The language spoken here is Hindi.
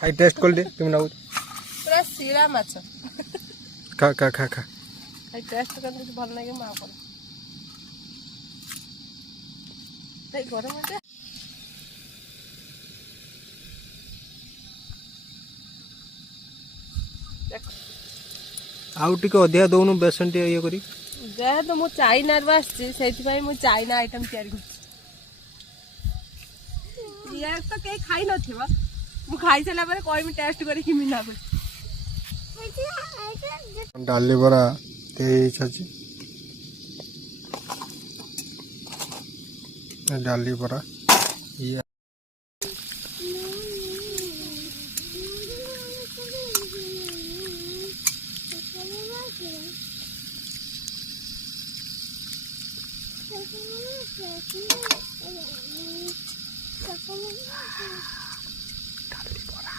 खाई टेस्ट कर दे तुम ना पूरा सीरा माछ खा खा खा खा खाई टेस्ट करने से भल लगे माँ पर गरम है आउ टिके अधिका दौनु बेसन टे ये करी जेहेतु मु चाइना रू आसछि सेति मु चाइना आइटम तैयारी कर ये तो कहीं खाई नथिबा मु खाई सला पर कहमी टेस्ट करी कि मिना कर डाली बरा ते छछि डाली बरा